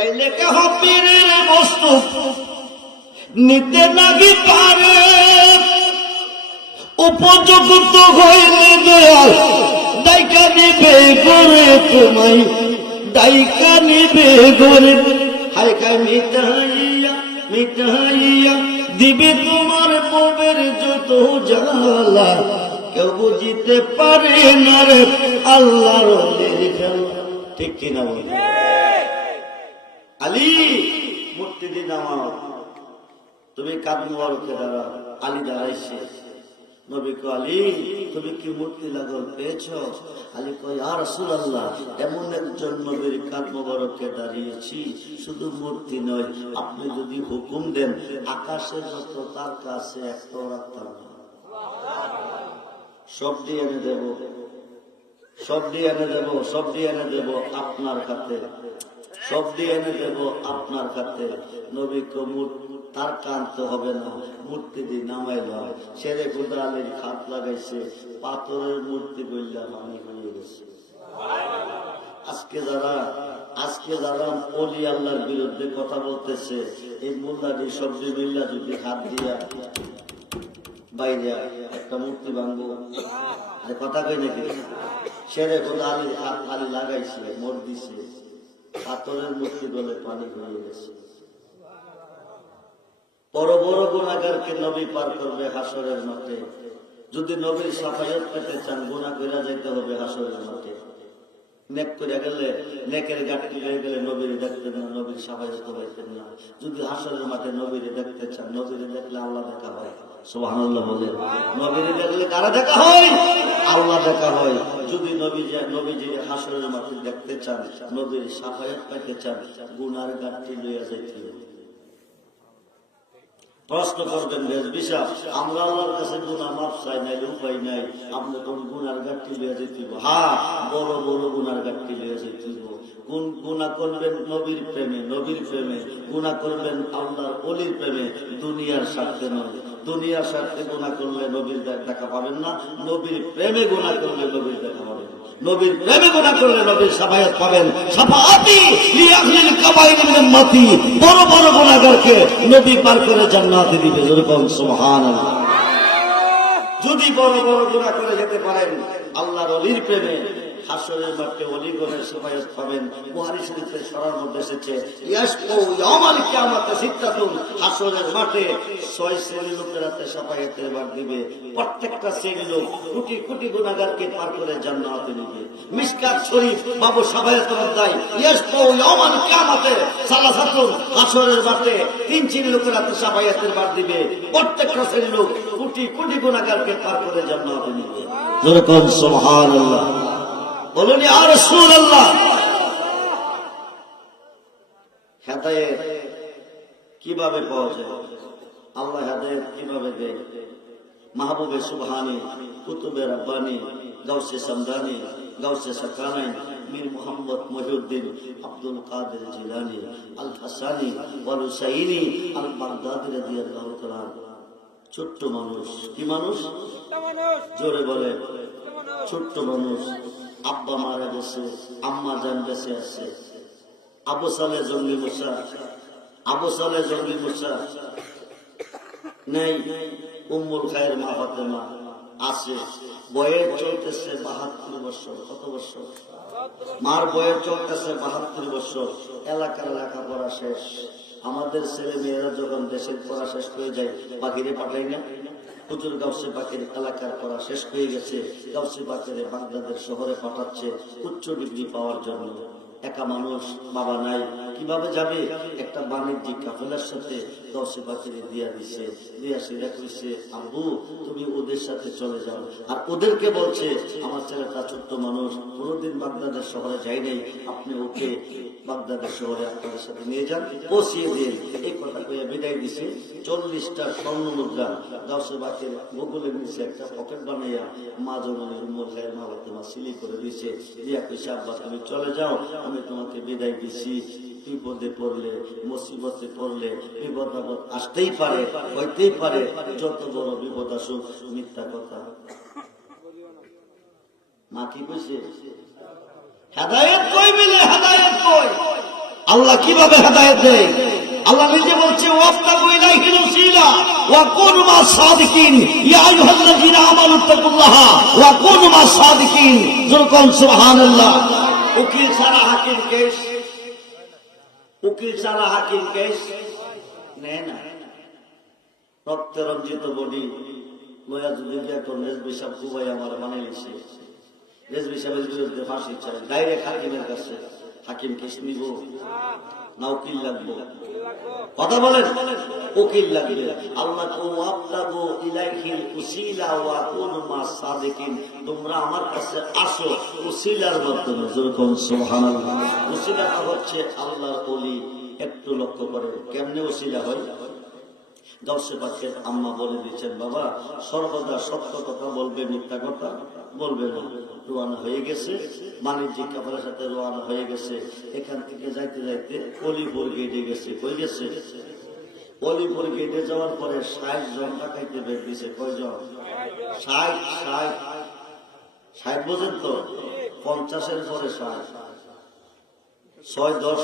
তাইলে কেহ পীরের বস্তু নিতে নাকি পারে, উপযুক্ত হইলে দয়াল ডাইকা নিবে গরে, তোমায় ডাইকা নিবে গরে। হাইকা মিটাইয়া মিটাইয়া দিবে তোমার ববের যত জ্বালা, কেউ বুঝিতে পারে না রে আল্লাহর খেলা। ঠিক কিনা বলে? আলী মূর্তি দিয়ে নামাও, তুমি কাঁদ মোবারকে দাঁড়াও। আলী দাঁড়াইছে, নবী কয় আলী তুমি কি মূর্তি লাগল পেয়েছ? আলী কয় ইয়া রাসূলুল্লাহ, এমন একজন নবীর কাঁদ মোবারকে দাঁড়িয়েছি, শুধু মূর্তি নয়, আপনি যদি হুকুম দেন আকাশে যত তার কাছে একটাও রাখতাম না, সব দিয়ে এনে দেব, সব দিয়ে এনে দেব, সব দিয়ে এনে দেব আপনার হাতে, সব দিয়ে এনে দেব আপনার হাতে। নবী তার কানতে হবে না, মূর্তি দিয়ে নামাইল। শেরে খুদা আলীর খাত লাগাইছে, পাথরের মূর্তি বললে পানি হয়ে গেছে। আজকে যারা ওলি আল্লাহর বিরুদ্ধে কথা বলতেছে, এই মোল্লাটি সবজি মিল্লা যদি হাত দিয়া বাইরে একটা মূর্তি ভাঙবো, আর কথা কই নাকি? শেরে খুদা আলীর হাত খালি লাগাইছে, মোট দিছে, পাথরের মূর্তি বলে পানি হয়ে গেছে। বড় বড় গুনাহগারকে নবী পার করবে হাসরের মাঠে। যদি নবীর সাফায়াত পেতে চান, গুনাহ কইরা যাইতে হবে হাসরের মাঠে। নেক করে গেলে, নেকের গাঁটটি হয়ে গেলে নবীর দেখতেন না, নবীর সাফায়াত পাইতেন না। যদি হাসরের মাঠে নবীর দেখতে চান, নবীর দেখলে আল্লাহ দেখা হয়। সুবহানাল্লাহ বলে। নবীর দেখলে কারা দেখা হয়? আল্লাহ দেখা হয়। যদি নবীজি হাসরের মাঠে দেখতে চান, নবীর সাফায়াত পাইতে চান, গুনার গাঁটটি লইয়া যাইতে হবে। প্রশ্ন করবেন বিশাল, আমরা আল্লাহর কাছে গুনাহ মাফ চাই নাই, উপায় নাই, আপনি কোন গুনার গাঁটটি লইয়া যাইতেইব? হ্যাঁ, বড় বড় গুনার গাঁটটি লইয়া যাইতেইব। গুনাহ করবেন নবীর প্রেমে, নবীর প্রেমে গুনাহ করবেন, আল্লাহর ওলির প্রেমে, দুনিয়ার স্বার্থে নয়। দুনিয়ার স্বার্থে গুনাহ করলে নবীর দেখা পাবেন না, নবীর প্রেমে গুনাহ করলে নবীর দেখা পাবেন। নবীর প্রেমে গুনাহ করলে নবীর শাফায়াত পাবেন। শাফাআতি লিআহলিল কাবাইর মিন উম্মতি, বড় বড় গুনাহগারকে নবী পার করে জান্নাতে দিবে। জোরে বলুন সুবহানাল্লাহ। যদি বড় বড় গুনাহ করে যেতে পারেন আল্লাহর ওলির প্রেমে, হাসরের মাঠে ওলিগণের শাফায়াত পাবেন। বুখারী শরীফে সরার মধ্যে এসেছে, ইয়াশফু ইয়াউমাল কিয়ামাতি সিত্তাতুন, হাসরের মাঠে 6 শ্রেণীর লোকের হাতে শাফায়াতের ভাগ দিবে। প্রত্যেকটা শ্রেণীর লোক কোটি কোটি গুনাহগারকে পার করে জান্নাতে নিবে। মিশকাত শরীফ বাবু শাফায়াতের অধ্যায়, ইয়াশফু ইয়াউমাল কিয়ামাতি সালাসাতুন, হাসরের মাঠে 3 শ্রেণীর লোকের হাতে শাফায়াতের ভাগ দিবে। প্রত্যেকটা শ্রেণীর লোক কোটি কোটি গুনাহগারকে পার করে জান্নাতে নিবে। জোরে বলুন সুবহানাল্লাহ। বলুন ইয়া রাসূলুল্লাহ। হেদায়েত কিভাবে পাওয়া যায়? আল্লাহ হেদায়েত কিভাবে দেয়? মাহবুবে সুবহানী, কুতুবে রাব্বানী, গাউসে সামদানী, গাউসে সাকানাই, মীর মুহাম্মদ মহিউদ্দিন আব্দুল কাদের জিলানী, আল হাসানী, ওয়াল হুসাইনী, আল বাগদাদী রাদিয়াল্লাহু তাআলা। ছোট্ট মানুষ। কি মানুষ? জোরে বলে। ছোট্ট মানুষ। আব্বা মারা গেছে, আম্মা জান বেঁচে আছে। আবু সালে জঙ্গি মুসা, আবু সালে জঙ্গি মুসা নেই। উম্মুল খায়ের মা ফাতেমা আছে। বয়স চলতেছে 72 বছর। কত বছর? মার বয়স চলতেছে 72 বছর। এলাকার লেখাপড়া শেষ। আমাদের ছেলে মেয়েরা যখন দেশের পড়া শেষ হয়ে যায়, বাহিরে পাঠাই না। হুজুর গাউসে পাকের এলাকার পড়া শেষ হয়ে গেছে, গাউসে পাকের বাগদাদের শহরে পাঠাচ্ছে উচ্চ ডিগ্রি পাওয়ার জন্য। একা মানুষ, বাবা নাই, কিভাবে যাবে? একটা বাণিজ্যিক কাফেলার সাথে গাউসে পাকের দিয়া দিছে। দিয়া সেটা কইছে, আব্বু তুমি ওদের সাথে চলে যাও। আর ওদেরকে বলছে, আমার ছেলেটা ছোট্ট মানুষ, কোনোদিন বাগদাদের শহরে যাই নাই, আপনি ওকে বাগদাদের শহরে আপনাদের সাথে নিয়ে যান, পৌঁছিয়ে দিন। এই কথা কইয়া বিদায় দিছে। 40টা স্বর্ণ মুদ্রা গাউসে পাকের বগলের নিচে একটা পকেট বানাইয়া মা জননীর উম্মুল খায়ের মা ফাতেমা সিলি করে দিছে। দিয়া কইছে, আব্বা তুমি চলে যাও, আমি তোমাকে বিদায় দিছি। বিপদে পড়লে, মুসিবতে পড়লে, বিপদ আপদ আসতেই পারে, হইতেই পারে। যত বড় বিপদ আসুক, মিথ্যা কথা। মা কি কইছে? হেদায়েত কই মিলে? হেদায়েত কই? আল্লাহ কিভাবে হেদায়েত দেয়? আল্লাহ নিজে বলছে ওয়াফতাগু ইলাইহিল ওয়াসিলা ওয়া কুনু মাস সাদিকিন ইয়া আইয়ুহাল্লাযীনা আমানু তাকুল্লাহা ওয়া কুনু মাস সাদিকিন। যখন সুবহানাল্লাহ। উকিল ছাড়া হাকিম কেস, উকিল ছাড়া হাকিম কেস নেয় না। রক্তে রঞ্জিত বডি লয়া যদি এখন রেজবি সাহেব কুবাই আমার বানাইছে, রেজবি সাহেবের বিরুদ্ধে ফাঁসি চাই, ডাইরেক্ট হাকিমের কাছে। হাকিম কেস নিব না উকিল লাগবো? কথা বলেন, উকিল লাগবে। আল্লাহ ওয়াবতাগু ইলাইহিল উসিলা ওয়া কুনু মাস সাদিকিন, তোমরা আমার কাছে আসো উসিলার মাধ্যমে। যেরকম সুবহানাল্লাহ। উসিলাটা হচ্ছে আল্লাহর ওলি। একটু লক্ষ্য করেন কেমনে উসিলা হয়। গাউসে পাকের আম্মা বলে দিচ্ছেন, বাবা সর্বদা সত্য কথা বলবে, মিথ্যা কথা বলবে না। রোয়ানা হয়ে গেছে, বাণিজ্যিক কাপড়ের সাথে রোয়ানা হয়ে গেছে। এখান থেকে যাইতে যাইতে অলিপুর গেটে গেছে। কই গেছে? অলিপুর গেটে যাওয়ার পরে 60 জন ডাকাইতে বের দিছে। কয়জন? 60 বোঝেন তো? 50-এর পরে 60, 6 10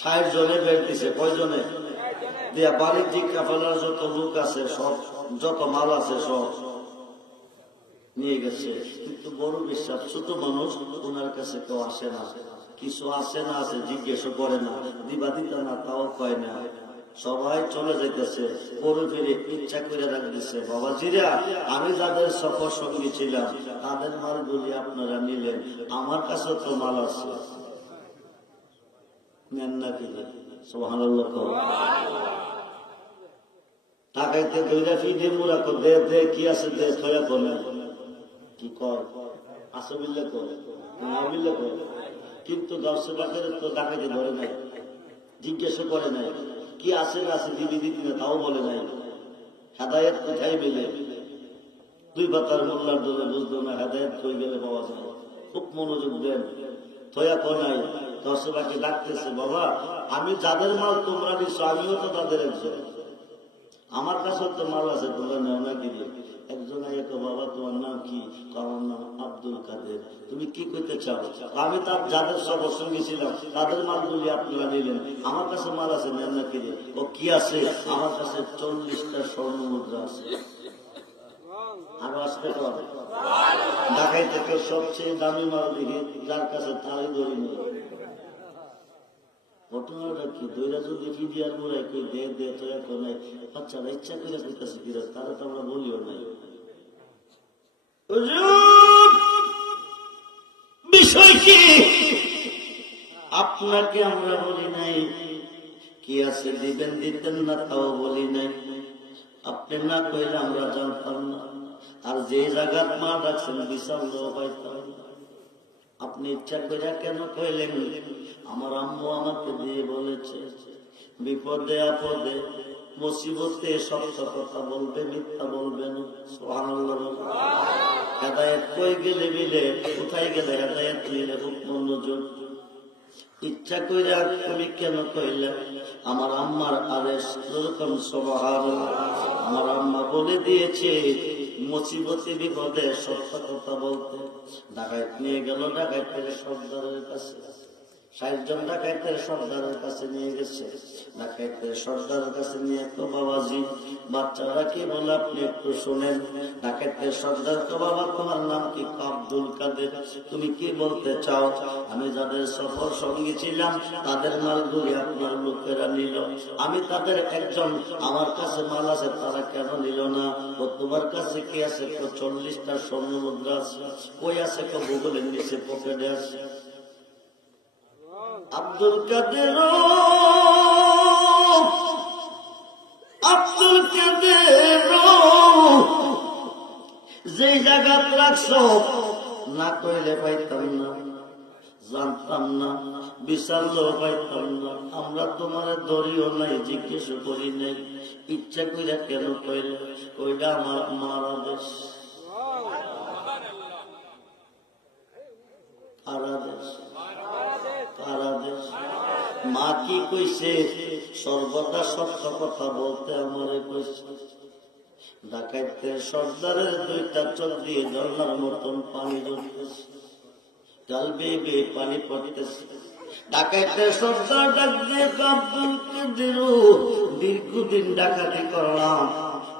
60 জনে বের দিছে। কয়জনে? দিয়া বাণিজ্যিক কাফেলার যত লোক আছে সব, যত মাল আছে সব নিয়ে গেছে। কিন্তু বড় বিশ্বাস, ছোট মানুষ, ওনার কাছে কেউ আসে না। কিছু আসে না আছে জিজ্ঞেসও করে না, দিবা দিতা না তাও কয় না। সবাই চলে যেতেছে। পরে ফিরে ইচ্ছা করে রাখতেছে, বাবাজিরা আমি যাদের সফর সঙ্গী ছিলাম তাদের মালগুলি আপনারা নিলেন, আমার কাছে তো মাল আছে, নেন না কি? সুবহানাল্লাহ। টাকাইতে দইরা ফিদে মুরা কো দে দে কি আছে দে ছয়া কোনে কি কর আসবিল্লা করে না বিল্লা করে। কিন্তু গাউসে পাকের তো ডাকাইতে ধরে নাই, জিজ্ঞেস করে নাই, কি আছে না আছে দিবি দিতি না তাও বলে নাই। হেদায়েত কোথায় পেলে? 2 পাতার মোল্লার দলে বুঝলো না হেদায়েত কই গেলে পাওয়া যায়। খুব মনোযোগ দেন। থয়া কো নাই। গাউসে পাকে ডাকতেছে, বাবা আমি যাদের মাল তোমরা নিছো আমিও তো তাদের একজন, আমার কাছে তো মাল আছে, তোমরা নেও না কি? একজন বাবা তোমার নাম কি? আমার নাম আব্দুল কাদের। তুমি কি করতে চাও? আমি তার যাদের সব সঙ্গী ছিলাম তাদের মালগুলি আপনারা নিলেন, আমার কাছে মাল আছে, নেন না কি? ও কি আছে? আমার কাছে 40টা স্বর্ণ মুদ্রা আছে। আরো আসতে পারে ঢাকাই থেকে সবচেয়ে দামি মাল দিকে যার কাছে তারই ধরে নিয়ে। ঘটনাটা কি? দইরা যদি ফিদিয়ার মোড়াই কই দে দে তো এখন বাচ্চারা ইচ্ছা করে করতেছে কিরা, তারা তো আমরা বলিও নাই। বিষয় কি? আপনাকে আমরা বলি নাই কি আছে দিবেন দিতেন না তাও বলি নাই। আপনি না কইলে আমরা জানতাম না। আর যে জায়গার মা ডাকছেন বিশাল পাইতাম। আপনি ইচ্ছা করে কেন কইলেন? আমার আম্মু আমাকে দিয়ে বলেছে বিপদে আপদে মুসিবতে সত্য কথা বলবে, মিথ্যা বলবে না। সুবহানাল্লাহ। হেদায়েত কই গেলে মিলে, কোথায় গেলে হেদায়েত মিলে? মনোযোগ। ইচ্ছা কইরা তুমি কেন কইলে? আমার আম্মার আদেশ। সুবহানাল্লাহ। আমার আম্মা বলে দিয়েছে মুসিবতে বিপদে সত্য কথা বলতে। ডাকাইত নিয়ে গেল, ডাকাইতের সর্দারের কাছে। 60 জন ডাকাইতের সর্দারের কাছে নিয়ে গেছে। ডাকাইতের সর্দারের কাছে নিয়ে তো বাবাজি বাচ্চারা কি বলে আপনি একটু শোনেন। ডাকাইতের সর্দার তো, বাবা তোমার নাম কি? আব্দুল কাদের। তুমি কি বলতে চাও? আমি যাদের সফর সঙ্গী ছিলাম তাদের মালগুলি আপনার লোকেরা নিল, আমি তাদের একজন, আমার কাছে মাল আছে, তারা কেন নিল না? তোমার কাছে কি আছে? 40টা স্বর্ণ মুদ্রা আছে। কই আছে? ভূগোলের নিচে পকেটে আছে। আব্দুল কাদের, আব্দুল কাদের যে জায়গা রাখছ না কইলে পাইতাম না, জানতাম না, বিশাল পাইতাম না। আমরা তোমার দড়িও নাই, জিজ্ঞেস করি নাই। ইচ্ছা কইরা কেন কইলে? ওইটা আমার মার আদেশ। মা কি কইছে? সর্বদা সত্য কথা বলতে আমারে কইছে। ডাকাইতের সর্দারের 2টা চোখ দিয়ে ঝর্ণার মতন পানি ঝরতেছে, গাল বেয়ে বেয়ে পানি পড়তেছে। ডাকাইতের সর্দার ডাক দিয়ে আব্দুল কাদের, দীর্ঘদিন ডাকাতি করলাম,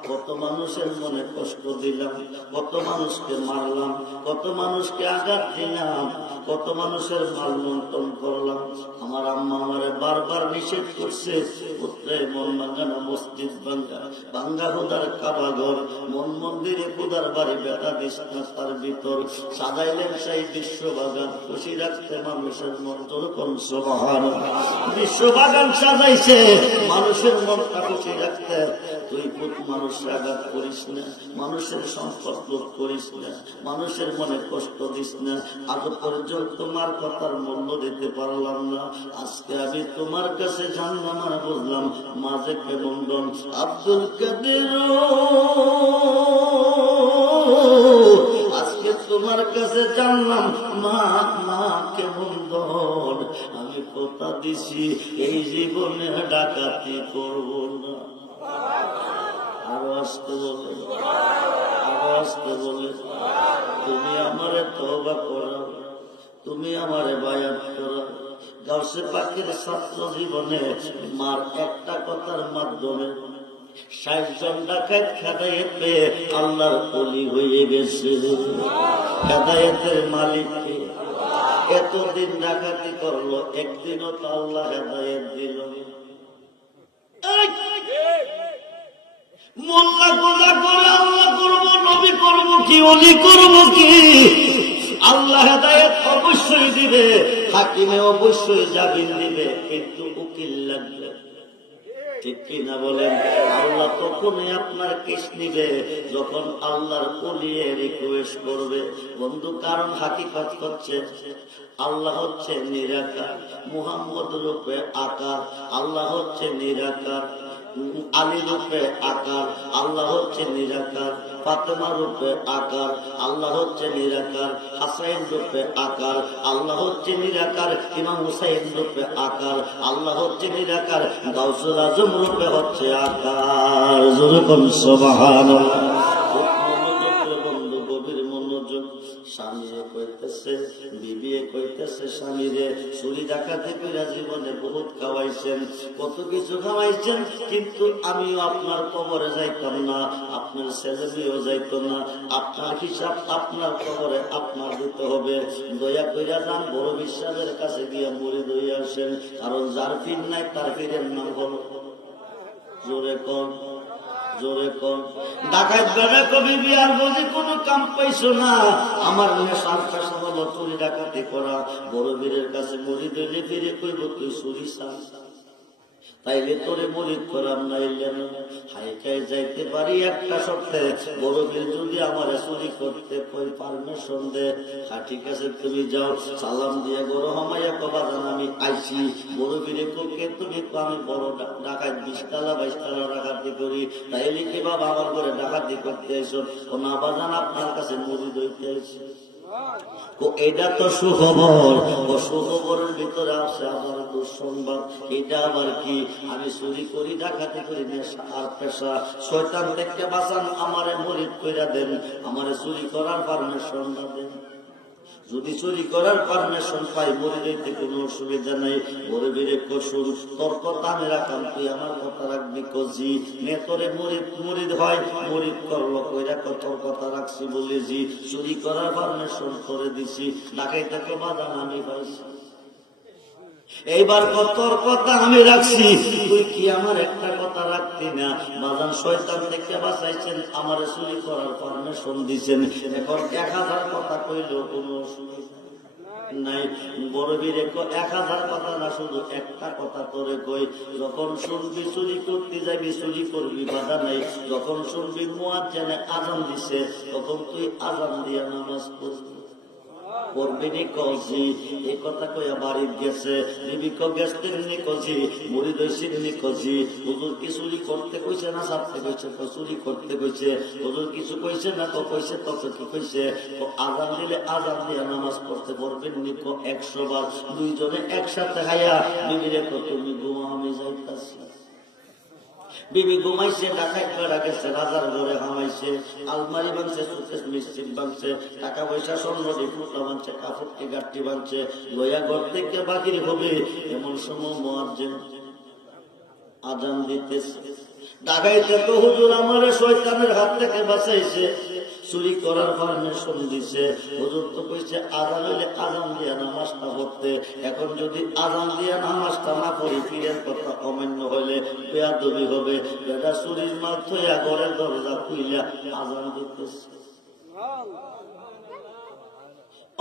কত মানুষের মনে কষ্ট দিলাম, কত মানুষকে মারলাম, কত মানুষকে আঘাত দিলাম, কত মানুষের মাল লুণ্ঠন করলাম। আমার আম্মা আমারে বারবার নিষেধ করছে, পুত্রে মন ভাঙ্গা না, মসজিদ ভাঙ্গা, ভাঙ্গা খোদার কাবা ঘর, মন মন্দিরে খোদার বাড়ি বেটা দিস না, তার ভিতর সাজাইলেন সেই বিশ্ববাগান, খুশি রাখতে মানুষের মন। যখন সুবহানাল্লাহ, বিশ্ববাগান সাজাইছে মানুষের মনটা খুশি রাখতে। তুই পুত মানুষের আঘাত করিস না, মানুষের সম্পদ লোভ করিস না, মানুষের মনে কষ্ট দিস না। আজ পর্যন্ত তোমার কথার মূল্য দিতে পারলাম না, আজকে আমি তোমার কাছে জানলাম আর বুঝলাম মাঝে কেমন দন। আব্দুল কাদের, আজকে তোমার কাছে জানলাম মা মা কেমন দন। আমি কথা দিছি এই জীবনে ডাকাতি করব না। আরো আসতে বলে, আরো আসতে বলে, তুমি আমারে তওবা করো, তুমি আমারে বায়াত করো। গাউসে পাকের ছাত্র জীবনে মার একটা কথার মাধ্যমে ৬০ জন ডাকাত হেদায়েত পেয়ে আল্লাহর ওলি হয়ে গেছে। হেদায়েতের মালিক কে? এতদিন ডাকাতি করলো, একদিনও তো আল্লাহ হেদায়েত দিল। মোল্লা গোজা করে আল্লাহ করবো, নবী করবো কি, অলি করবো কি? আল্লাহ হেদায়েত অবশ্যই দিবে, হাকিমে অবশ্যই জামিন দিবে, কিন্তু উকিল লাগবে, ঠিক কিনা বলেন? আল্লাহ তখনই আপনার কেস নিবে যখন আল্লাহর ওলিয়ে রিকোয়েস্ট করবে। বন্ধু, কারণ হাকিকত হচ্ছে আল্লাহ হচ্ছে নিরাকার, মুহাম্মদ রূপে আকার, আল্লাহ হচ্ছে নিরাকার, আলী রূপে আকার, আল্লাহ হচ্ছে নিরাকার, ফাতেমা রূপে আকার, আল্লাহ হচ্ছে নিরাকার, হাসাইন রূপে আকার, আল্লাহ হচ্ছে নিরাকার, ইমাম হুসাইন রূপে আকার, আল্লাহ হচ্ছে নিরাকার, গাউসুল আজম রূপে হচ্ছে আকার। যেরকম সুবহানাল্লাহ। বন্ধু, গভীর মনোযোগ। স্বামীরে কইতেছে, বিবিয়ে কইতেছে স্বামীরে, চুরি ডাকাতি কইরা জীবনে বহুত খাওয়াইছেন, কত কিছু খাওয়াইছেন, কিন্তু আমিও আপনার কবরে যাইতাম না, আপনার ছেলে মেয়েও যাইত না, আপনার হিসাব আপনার কবরে আপনার দিতে হবে। দয়া কইরা যান বড় বিশ্বাসের কাছে গিয়ে মরে দইয়া আসেন, কারণ যার পীর নাই তার পীরের নাম হলো, জোরে কম, জোরে কম। ডাকাত বেড়া কবি বিয়ার বলি কোনো কাম পাইছো না, আমার নেশার পেশা হলো চুরি ডাকাতি করা। বড় বীরের কাছে মরি দইলে ফিরে কইব তুই চুরি চাস, তাইলে তোরে মরিদ করাম, নাইলে হাইকায় যাইতে পারি একটা শর্তে, বড় বীর যদি আমার চুরি করতে কই পারমিশন দে। ঠিক আছে, তুমি যাও, সালাম দিয়ে বড় হামাইয়া কবাদান আমি আইছি। বড় বীরে কে তুমি? আমি বড় ডাকাত ২০ তালা ২২ তালা ডাকাতি করি। তাইলে কি বাবা আমার ঘরে ডাকাতি করতে আইসো? ও না বাজান, আপনার কাছে মরিদ হইতে আইছি। এটা তো সুখবর, ও সুখবরের ভিতরে আছে আমার দুঃসংবাদ। এটা আবার কি? আমি চুরি করি, ডাকাতি করি, নেশা আর পেশা। শয়তান থেকে বাঁচান, আমারে মরিদ কইরা দেন, আমারে চুরি করার পারমিশন না দেন। যদি চুরি করার পারমিশন পাই মরে যাইতে কোনো অসুবিধা নাই। বড় বীরে কসুর, তোর কথা আমি রাখাম, তুই আমার কথা রাখবি কজি। নেতরে মরিদ হয়, মরিদ করলো কইরা তোর কথা রাখছি বলে জি, চুরি করার পারমিশন করে দিছি, ডাকাইতে তো বাধা আমি পাইছি। এইবার তোর কথা আমি রাখছি, তুই কি আমার একটা কথা রাখতি না? বাজান, শয়তান থেকে বাঁচাইছেন, আমার চুরি করার পারমিশন দিচ্ছেন, এখন ১০০০ কথা কইলেও কোনো অসুবিধা নাই। বড় বীরে ১০০০ কথা না, শুধু একটা কথা তোরে কই, যখন শুনবি চুরি করতে যাবি, চুরি করবি, বাধা নাই। যখন শুনবি মুয়াজ্জিনে আযান দিছে, তখন তুই আযান দিয়া নামাজ পড়বি। করবিনি কজি, এই কথা কইয়া বাড়ির গেছে, বিবিক গেছে কজি, মুড়ি দইছি কজি। হুজুর কি চুরি করতে কইছে না ছাড়তে কইছে? চুরি করতে কইছে। হুজুর কিছু কইছে না? তো কইছে। তখন কি কইছে? আজান দিলে আজান দিয়া নামাজ পড়তে পারবেন নি ১০০ বার। দুইজনে একসাথে খাইয়া বিবিরে তুমি ঘুমা, আমি যাইতাছি। বিবি ঘুমাইছে, ডাকাত বেড়া গেছে, রাজার ঘরে হামাইছে, আলমারি ভাঙছে, সুকেস মিস্ত্রি ভাঙছে, টাকা পয়সা স্বর্ণ ডিপুটা ভাঙছে, কাপড়টি গাঠটি ভাঙছে, লইয়া ঘর থেকে বাকির হবে। এমন সময় মুয়াজ্জিন আজান দিতেছে। ডাকাইতে তো হুজুর আমারে শয়তানের হাত থেকে বাঁচাইছে, চুরি করার পারমিশন দিছে। হুজুর তো কইছে আজান হইলে আজান দিয়া নামাজটা পড়তে, এখন যদি আজান দিয়া নামাজটা না পড়ি পীরের কথা অমান্য হইলে বেয়াদবি হবে। বেটা চুরির মাল থইয়া ঘরের দরজা খুইলা আজান দিতেছে।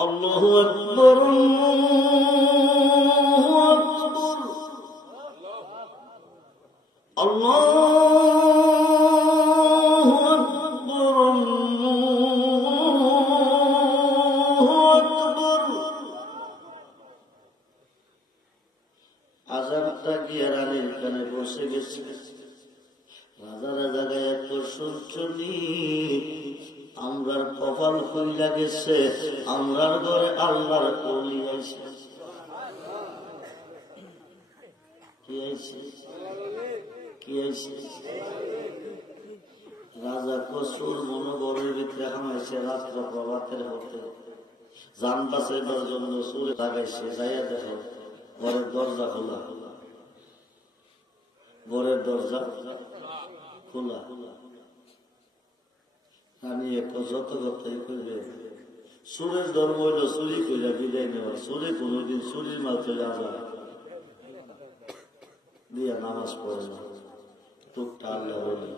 আল্লাহু আকবার, আল্লাহু আকবার, আল্লাহু আকবার। আজানটা গিয়ে রানীর কানে বসে গেছে। রাজারা জায়গায় এত শুনছনি, আমরার কপাল খুইলা গেছে, আমরার ঘরে আল্লাহর ওলি আইছে। কি আইছে? কি আইছে? রাজা কসুর মনোবরের ভিতরে হামাইছে। রাত্র প্রভাতের হতে জান বাঁচাইবার জন্য সুরে লাগাইছে। যাইয়া দেখো ঘরের দরজা খোলা, ঘরের দরজা খোলা। আমি যত কথাই করবে, সুরের ধর্ম হইল চুরি কইরা বিদায় নেওয়া। চুরি কোনদিন চুরির মাল চলে আবার দিয়া নামাজ পড়ে না। টুকটা আল্লাহ বলে,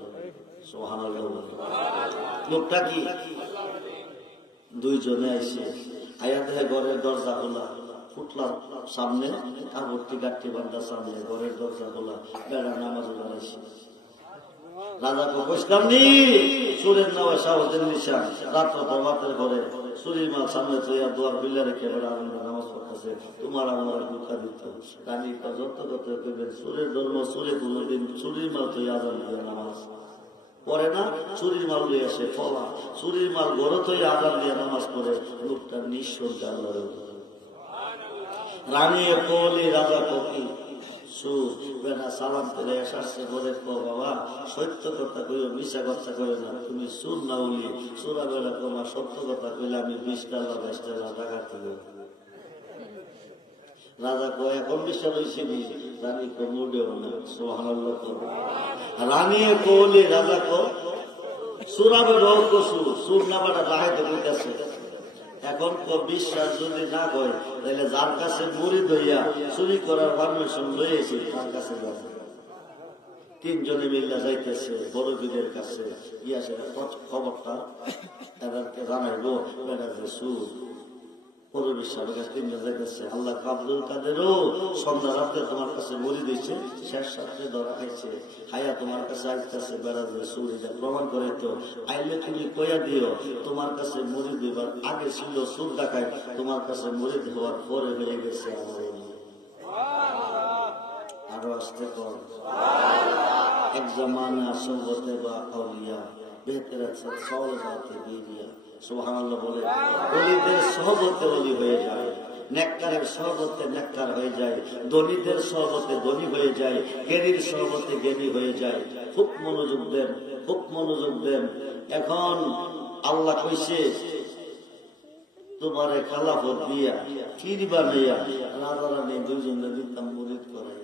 সুবহানাল্লাহ বলে। লোকটা কি? দুইজনে আইসে, আয়া দেখে ঘরের দরজা খোলা, ফুটলার সামনে কাপড়টি গাঠটি বান্ধার সামনে ঘরের দরজা খোলা, বেড়া নামাজ দাঁড়াইছে। রাজাকে বসলাম নি, সুরের নেওয়া সাহসের নিশান। রাত্র প্রভাতের ঘরে চুরির মাল সামনে চইয়া দোয়ার বিল্লা রেখে বেড়া আনন্দ নামাজ পড়তেছে। তোমার আমার দুঃখা দিত রানী যত যত করবেন। সুরের ধর্ম, সুরে কোনদিন চুরির মাল চইয়া আজান দিয়ে নামাজ পড়ে না। চুরির মাল নিয়ে আসে ফলা, চুরির মাল ঘরে তৈরি আজান দিয়ে নামাজ পড়ে। লোকটা নিঃসর্গ আল্লাহ। রানী কলি রাজা ককি সালাম করে এসে বলে, বাবা সত্য কথা কইও, মিশা কথা কইও না। তুমি সুর না উলি সুরা বেলা তোমার সত্য কথা কইলে আমি 20 টাকা 22 টাকা টাকা দেব। রাজা কয় এখন বিশ্বাস হয়েছে নি? রানী কো মুডেও না। সুবহানাল্লাহ। রানী কলি রাজা কো সুরা বেলা সুর না বাটা রাহাইতে কইতাছে। এখন বিশ্বাস যদি না হয় তাহলে যার কাছে মুড়ি ধইয়া চুরি করার পারমিশন লইয়েছে তার কাছে যাবে। তিনজনে মিল্লা যাইতেছে বড় বীরের কাছে। গিয়া সে খবরটা তাদেরকে জানাইবো সুর বড় বিশ্বাসের কাছে তিনজন যাইতেছে। আল্লাহ আব্দুল কাদেরও সন্ধ্যা রাতে তোমার কাছে মুড়ি দিয়েছে, শেষ রাত্রে ধরা খাইছে। হায়া তোমার কাছে আইতেছে বেড়াতে সুর। এটা প্রমাণ করে তো আইলে তুমি কইয়া দিও তোমার কাছে মুড়ি দিবার আগে ছিল সুর ডাকাই, তোমার কাছে মুড়ি দেওয়ার পরে হয়ে গেছে আমার। আরো আসতে কর এক জমানা সঙ্গতে বা আউলিয়া বেহতের সওয়াল বাতে বেরিয়া। সুবহানাল্লাহ বলে। ওলিদের সহবতে ওলি হয়ে যায়, নেককারের সহবতে নেককার হয়ে যায়, ধনীদের সহবতে ধনী হয়ে যায়, জ্ঞানীর সহবতে জ্ঞানী হয়ে যায়। খুব মনোযোগ দেন, খুব মনোযোগ দেন। এখন আল্লাহ কইছে তোমারে খালাফত দিয়া ক্ষীর বানাইয়া রাজা রানী দুইজনে দিতাম মুরিদ করাই।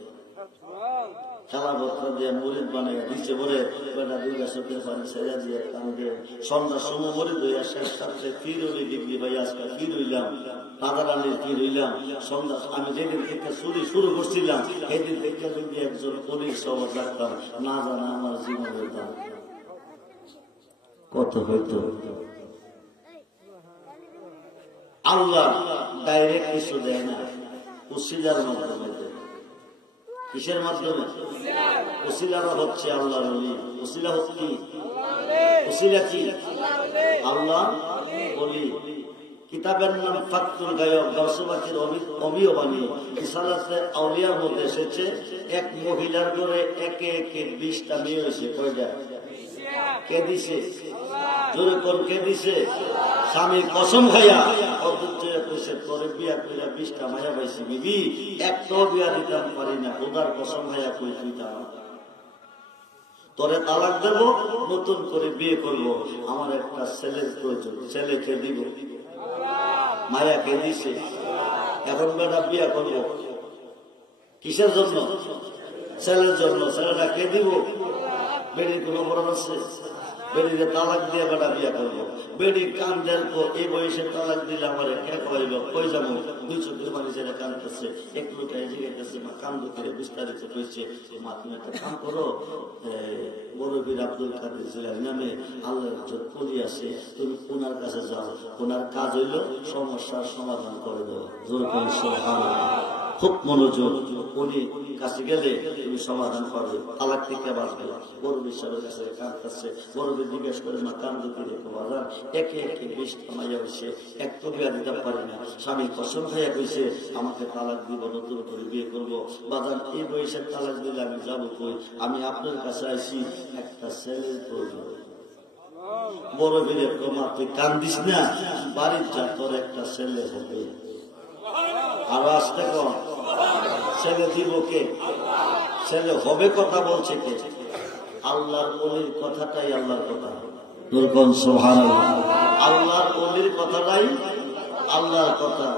খালাফত দিয়া মুরিদ বানাইয়া দিচ্ছে বলে বেটা দুই চোখের পানি ছেড়ে দিয়ে কান্দে। সন্ধ্যার সময় মুরিদ হইয়া শেষ রাত্রে ক্ষীর হইলে ডিগ্রি ভাই আজকে ক্ষীর হইলাম, রাজা রানীর ক্ষীর হইলাম। সন্ধ্যা আমি যেদিন থেকে চুরি শুরু করছিলাম সেদিন থেকে যদি একজন পুলিশ সবর রাখতাম, না জানা আমার জীবনের দাম কত হইতো। আল্লাহ ডাইরেক্ট কিছু দেয় না, উসিলার মাধ্যমে দেয়। কিসের মাধ্যমে? উসিলারা হচ্ছে আল্লাহর ওলি। উসিলা হচ্ছে উসিলা কি? আল্লাহ ওলি। কিতাবের নাম ফাতুল গায়ব, গাউসুবাকির অভিবাণী। রিসালাতে আউলিয়ার মধ্যে এসেছে এক মহিলার ঘরে একে একে 20টা মেয়ে হয়েছে। কয়টা? কে দিছে? জোরে কোন কে দিছে? স্বামীর কসম খাইয়া তোরে বিয়া কইরা 20টা মায়া পাইছি বিবি, একটাও বিয়া দিতাম পারি না, খোদার কসম খাইয়া কই তুইতাম। তোরে তালাক দেব, নতুন করে বিয়ে করব, আমার একটা ছেলের প্রয়োজন, ছেলেকে দিব, মায়াকে দিছে, এখন বেটা বিয়ে করব কিসের জন্য? ছেলের জন্য। ছেলেটা কে দিব? বেড়ির কোন অপরাধ আছে? বেড়িকে তালাক দিয়ে বেটা বিয়ে করবো, বেড়ি কান দেখবো, এই বয়সে তালাক দিলে আমার কে কইব, কই যাবো? 2 চোখের পানি ছেড়ে কানতেছে, এক লোটায় জিগাইতেছে, মা কান দুঃখে বিস্তারিত কইছে, মা তুমি একটা কাম করো, বড় বীর আব্দুল কাদের জিলানী নামে আল্লাহর কলি আছে, তুমি ওনার কাছে যাও, ওনার কাজ হইল সমস্যার সমাধান করে দেওয়া। যেরকম সুবহানাল্লাহ, খুব মনোযোগ, উনি কাছে গেলে তুমি সমাধান পাবে, তালাক থেকে বাঁচবে। বড় বিশ্বাসের কাছে কাঁদতেছে, বড়দের জিজ্ঞেস করে, মা কান দুঃখে রেখো বাজার, একে একে 20টা মাইয়া হয়েছে, এক তো বিয়া দিতে পারি না, স্বামী কসম খাইয়া কইছে আমাকে তালাক দিব, নতুন করে বিয়ে করবো, বাজার এই বয়সে তালাক দিলে আমি যাবো কই? আমি আপনার কাছে আইছি, একটা ছেলের প্রয়োজন। বড় বীরের তোমার তুই কান্দিস না, বাড়ির যা, তোর একটা ছেলে হবে। আরো আসতে কম, ছেলে দিব কে? ছেলে হবে কথা বলছে কে? আল্লাহর ওলির কথাটাই আল্লাহর কথা। সুবহানাল্লাহ, আল্লাহর ওলির কথাটাই আল্লাহর কথা।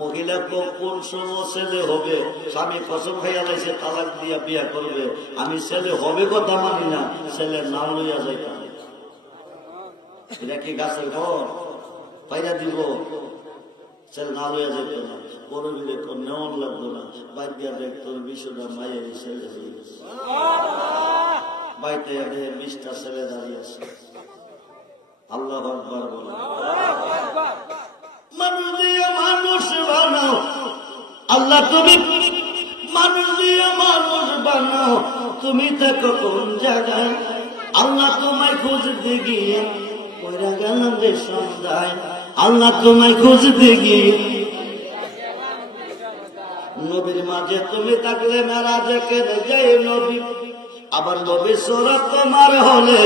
মহিলা কোন সময় ছেলে হবে, স্বামী কসম খাইয়া লাইছে তালাক দিয়া বিয়া করবে, আমি ছেলে হবে কথা মানি না, ছেলের নাম লইয়া যাই। এটা কি গাছের ঘর পাইরা দিব? ছেলে না লইয়া যেত না, বড় বিলে নেওয়ার লাগতো না, বাইক দিয়া দেখতো বিষয়টা মায়ের ছেলে হয়ে গেছে, বাইতে 20টা ছেলে দাঁড়িয়ে আছে। আল্লাহু আকবার বলে, মানুষ দিয়ে মানুষ বানাও আল্লাহ, তুমি মানুষ দিয়ে মানুষ বানাও, তুমি দেখো কোন জায়গায় আল্লাহ তোমায় খুঁজতে গিয়ে কইরা গেলাম রে সন্ধ্যায়, আল্লাহ তোমায় খুঁজতে গিয়ে। নবীর মাঝে তুমি থাকলে মেরাজে কেন যাই নবী, আবার নবীর সুরত তোমার হলে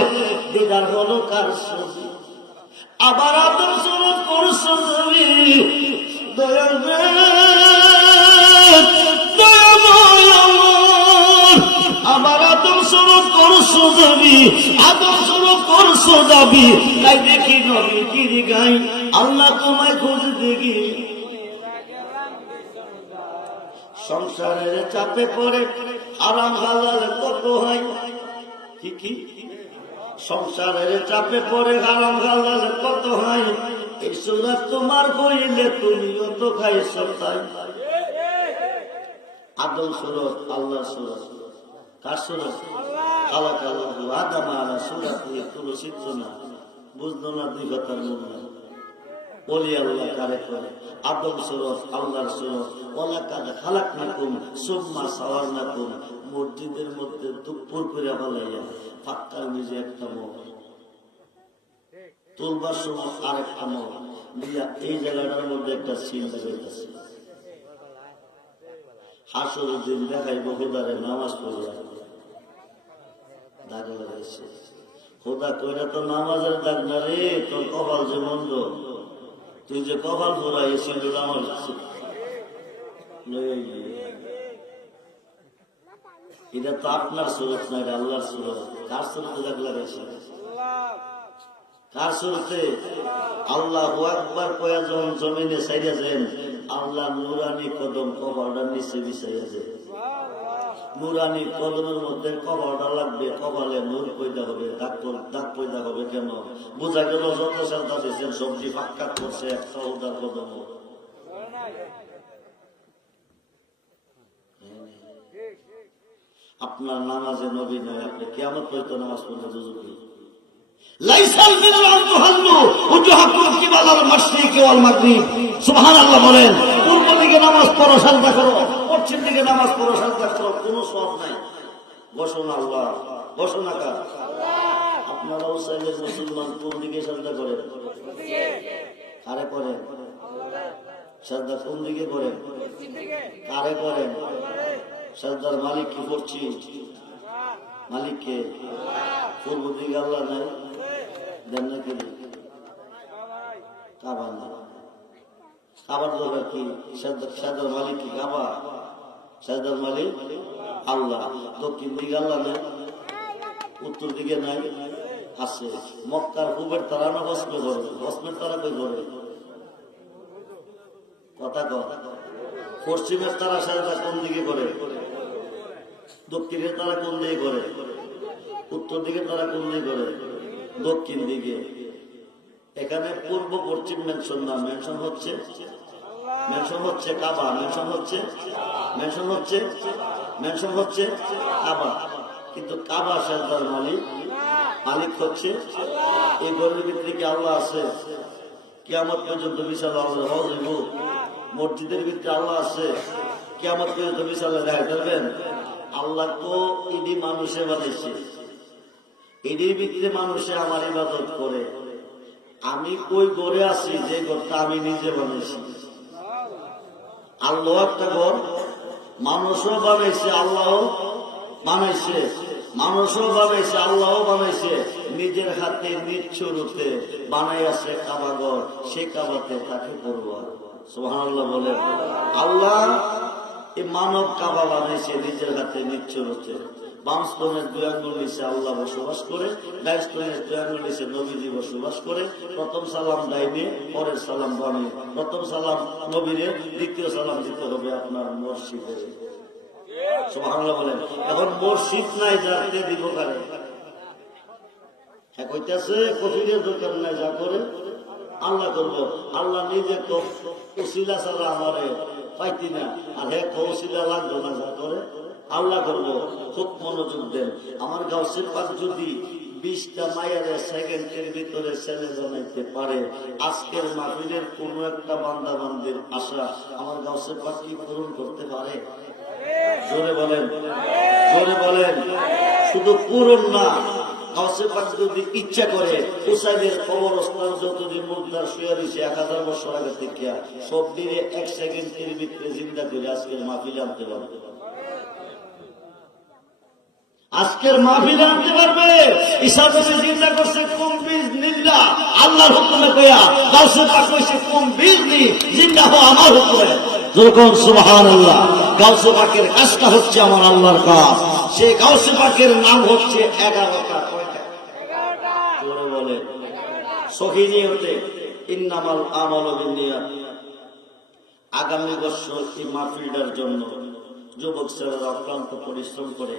দিদার হলো কার ছবি, আবার আদম সুরত করছো তুমি দয়াল আবার আদম সুরত করছো দাবি, আদম সুরত করছো দাবি, তাই দেখি নবী গিরি গাই আল্লাহ তোমায় খুঁজতে গিয়ে। সংসারের চাপে পড়ে আরাম হালাল কত হয়, কি কি সংসারের চাপে পড়ে হারাম হালাল কত হয়, এই সুরত তোমার কইলে তুমিও তো খাইছো তাই। আদম সুরত আল্লাহ সুরত, কার সুরত? আল্লাহ আদম আলা সুরত, কোনো শিখছ না, বুঝলো না দুই কথার মূল্য। বলি আল্লাহ কারে করে? আদম সুরত আল্লাহর সুরত। ওলা কাদা খালাক নাকুম সুম্মা সাওয়ার নাকুম, মসজিদের মধ্যে দুপুর করে বলাইয়া ফাঁকার নিজে একটা মুখ, তুলবার সময় আর একটা মুখ দিয়া এই জায়গাটার মধ্যে একটা সিল বেরোইতেছে। হাসরের দিন দেখাইব খোদারে নামাজ পড়িয়া দাগ লাগাইছে। খোদা কইরা তো নামাজের দাগ না রে, তোর কপাল যে মন্দ, তুই যে কপাল পড়া এসে নামাজ। এটা তো আপনার সুরত না, এটা আল্লাহর সুরত। কার সুরতে দাগ লাগাইছে? কার সুরতে? আল্লাহু আকবার কয়া যখন জমিনে ছাইরা যান, আল্লাহ নুরানি কদম কপালটার নিচে বিছাইয়া যায়। নুরানি কদমের মধ্যে কপালটা লাগবে, কপালে নূর পয়দা হবে, দাগ পয়দা হবে। কেন? বোঝা গেল যত সালটা দিয়েছেন সবজি ফাঁকা করছে একটা উদার কদম। আপনার নামাজে নবী নয়, আপনি কিয়ামত পর্যন্ত নামাজ পড়লে যুজুকি। লাইসাল বিররু আন তুহাল্লু উজুহাকুম কিবালাল মাশরিকি ওয়াল মাগরিব। সুবহানাল্লাহ বলেন। পূর্ব দিকে নামাজ পড়ো, সাজদা করো, পশ্চিম দিকে নামাজ পড়ো, সাজদা করো, কোনো সওয়াব নাই। বসো না আল্লাহ, বসো না কার? আপনারাও চাইলে মুসলমান কোন দিকে সাজদা করেন? কারে করেন? সাজদা কোন দিকে করেন? কারে করেন? সাজদার মালিক কি করছি? মালিককে পূর্ব দিকে আল্লাহ নাই, দেন না কি? কাবা না, কাবার দরকার কি? সাজদার মালিক কি কাবা? সাজদার মালিক আল্লাহ। দক্ষিণ দিকে আল্লাহ নাই, উত্তর দিকে নাই, আছে। মক্কার পূবের তারা না বসবে ঘরে, বসমের তারা কই ঘরে? কথা কথা। পশ্চিমের তারা সাহেবরা কোন দিকে করে? দক্ষিণের তারা কোন দিকে করে? উত্তর দিকে তারা কোন দিকে করে? দক্ষিণ দিকে। এখানে পূর্ব পশ্চিম মেনশন না, মেনশন হচ্ছে কাবা, মেনশন হচ্ছে কাবা। কিন্তু কাবা সেজদার মালিক হচ্ছে এই ঘরের ভিতরে কি আল্লাহ আছে? কিয়ামত পর্যন্ত বিশাল আল্লাহ হইব। মসজিদের ভিতরে আল্লাহ আছে, কিয়ামত পর্যন্ত বিশাল দেখা করবেন। আল্লাহ তো ইডি মানুষে বানাইছে, ইডির ভিতরে মানুষে আমার ইবাদত করে। আমি কই ঘরে আছি যে ঘরটা আমি নিজে বানাইছি। আল্লাহ একটা ঘর মানুষও বানাইছে, আল্লাহও বানাইছে, আল্লাহও বানাইছে। নিজের হাতে নিচ্ছুরুতে বানাই আছে কাবা ঘর, সে কাবাতে তাকে করবো। সুবহানাল্লাহ বলে। আল্লাহ এই মানব কাবা বানাইছে নিজের হাতে নিচ্ছুরুতে। বাম স্তনের 2 আঙ্গুল নিচে আল্লাহ বসবাস করে, ডান স্তনের 2 আঙ্গুল নিচে নবীজি বসবাস করে। প্রথম সালাম ডাইনে, পরের সালাম বামে। প্রথম সালাম নবীরে, দ্বিতীয় সালাম দিতে হবে আপনার মসজিদে। সুবহানাল্লাহ বলেন। এখন মসজিদ নাই, যাতে দিব কারে? হ্যাঁ কইতেছে কফিরের দরকার নাই, যা করে আল্লাহ করবো। আল্লাহ নিজে তো উসিলা ছাড়া আমারে পাইতি না, আর হ্যাঁ কৌশিলা লাগলো না, যা করে আল্লাহ করবো। খুব মনোযোগ দেন। আমার গাউসে পাক যদি 20টা মায়ের সেকেন্ডের ভিতরে ছেলে জানাইতে পারে, আজকের মাহফিলের কোন একটা বান্দা বান্দির আশা আমার গাউসে পাক কি পূরণ করতে পারে? জোরে বলেন, জোরে বলেন। শুধু পূরণ না, গাউসে পাক যদি ইচ্ছা করে হুসাইনের কবরস্থান যতদিন মুদ্রার শুয়ে রয়েছে 1000 বছর আগে থেকে, সব দিনে 1 সেকেন্ডের ভিতরে জিন্দা করে আজকের মাহফিলে আনতে পারবে। আজকের মাহফিলে আনতে পারবে। ইসাবেতে জিন্দা করছে কোন বীজ নিল্লা, আল্লাহর হুকুমে কইয়া। গাউসে পাক কইছে কোন বীজ নি জিন্দা হও আমার হুকুমে। যখন সুবহানাল্লাহ। গাউসে পাকের কাজটা হচ্ছে আমার আল্লাহর কাজ। সেই গাউসে পাকের নাম হচ্ছে 11টা। জোরে বলে। সহি নিয়তে ইন্নামাল আমালু বিন্নিয়াত। আগামী বছর এই মাহফিলটার জন্য যুবক ছেলেরা অক্লান্ত পরিশ্রম করে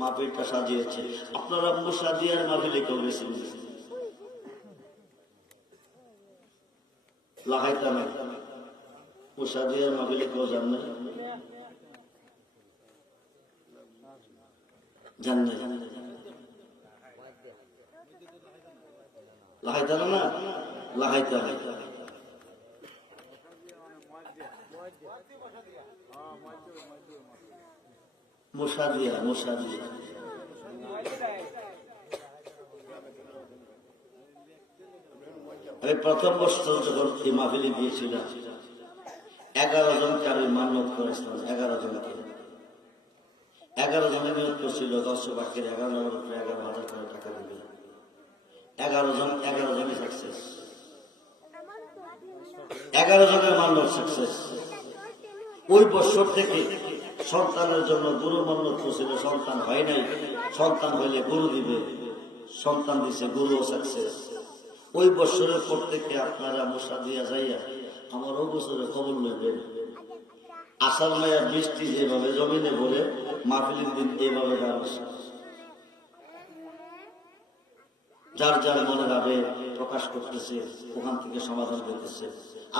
মাহফিলটা সাজিয়েছে। আপনারা আম্মু সাদিয়ার মাহফিলে কেউ গেছেন? লাগাইতা না মুসাদিয়ার মাহফিলে কেউ যান না? জান না? লাগাইতা না? লাগাইতা না। মুসাদিয়া আমি প্রথম বছর যখন এই মাহফিলে দিয়েছিলাম 11 জনকে আমি মান্যত করেছিলাম। 11 জনকে 11 জনের নিয়োগ করছিল। 10 বাক্যের 11 জনের উপরে 11,000 টাকা দিবে। 11 জনই সাকসেস। 11 জনের মান্যত সাকসেস। ওই বছর থেকে সন্তানের জন্য গুরু মান্যত করছিল, সন্তান হয় নাই। সন্তান হইলে গুরু দিবে, সন্তান দিছে, গুরু সাকসেস। ওই বছরের পর থেকে আপনারা মুসাদিয়া যাইয়া আমার ওই বছরে খবর লইবেন। আষাঢ় মাইয়া বৃষ্টি যেভাবে জমিনে পড়ে, মাহফিলের দিন এইভাবে গান আসে। যার যার মনের আবেগ প্রকাশ করতেছে, ওখান থেকে সমাধান করতেছে।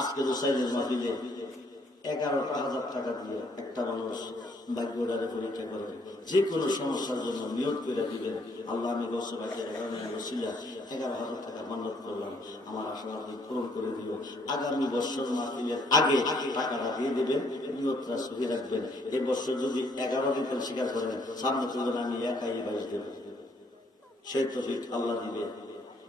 আজকে রুসাইলের মাহফিলে 11,000 টাকা দিয়ে একটা মানুষ ভাগ্যটারে পরীক্ষা করে যে কোনো সমস্যার জন্য নিয়োগ করে দিবেন। আল্লাহ আমি গৌসে পাকের 11,000 টাকা মান্যত করলাম, আমার আশাবাদী পূরণ করে দিও। আগামী বছর মাহফিলের আগে টাকাটা দিয়ে দেবেন, নিয়তটা সহি রাখবেন। এই বছর যদি 11 দিন স্বীকার করেন, সামনে করবেন আমি একাই 22 দেব। সেই তৌফিক আল্লাহ দিবে।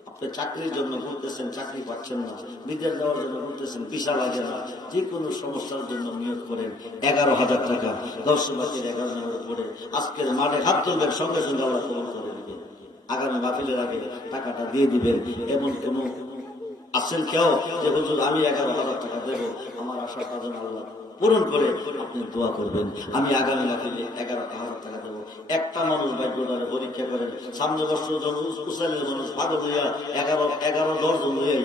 আপনি চাকরির জন্য ঘুরতেছেন, চাকরি পাচ্ছেন না, বিদেশ যাওয়ার জন্য ঘুরতেছেন, ভিসা লাগে না, যে কোনো সমস্যার জন্য নিয়োগ করেন। 11,000 টাকা 10 বাকির 11 জনের উপরে আজকের মাঠে হাত তুলবেন, সঙ্গে সঙ্গে আল্লাহ কবুল করে দিবেন। আগামী মাহফিলের আগে টাকাটা দিয়ে দিবেন। এমন কোন আছেন কেউ যে হুজুর আমি 11,000 টাকা দেবো, আমার আশা কাজে আল্লাহ পূরণ করে আপনি দোয়া করবেন, আমি আগামী মাহফিলে 11,000 টাকা দেবো। একটা মানুষ ভাগ্যটারে পরীক্ষা করেন। সামনে বছর উসাইলের মানুষ পাগল হইয়া 11-10 জন হইয়াই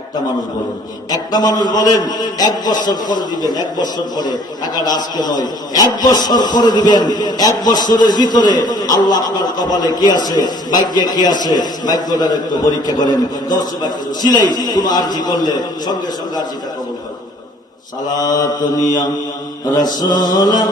একটা মানুষ বলেন, একটা মানুষ বলেন 1 বছর পরে দিবেন, 1 বছর পরে, টাকাটা আজকে নয়, 1 বছর পরে দিবেন। 1 বছরের ভিতরে আল্লাহ আপনার কপালে কি আছে, ভাগ্যে কি আছে, ভাগ্যটার একটু পরীক্ষা করেন। দশ বাকি সিলাই কোনো আরজি করলে সঙ্গে সঙ্গে আরজিটা কবুল হয়। সালাতুনিয়া রাসূলুল্লাহ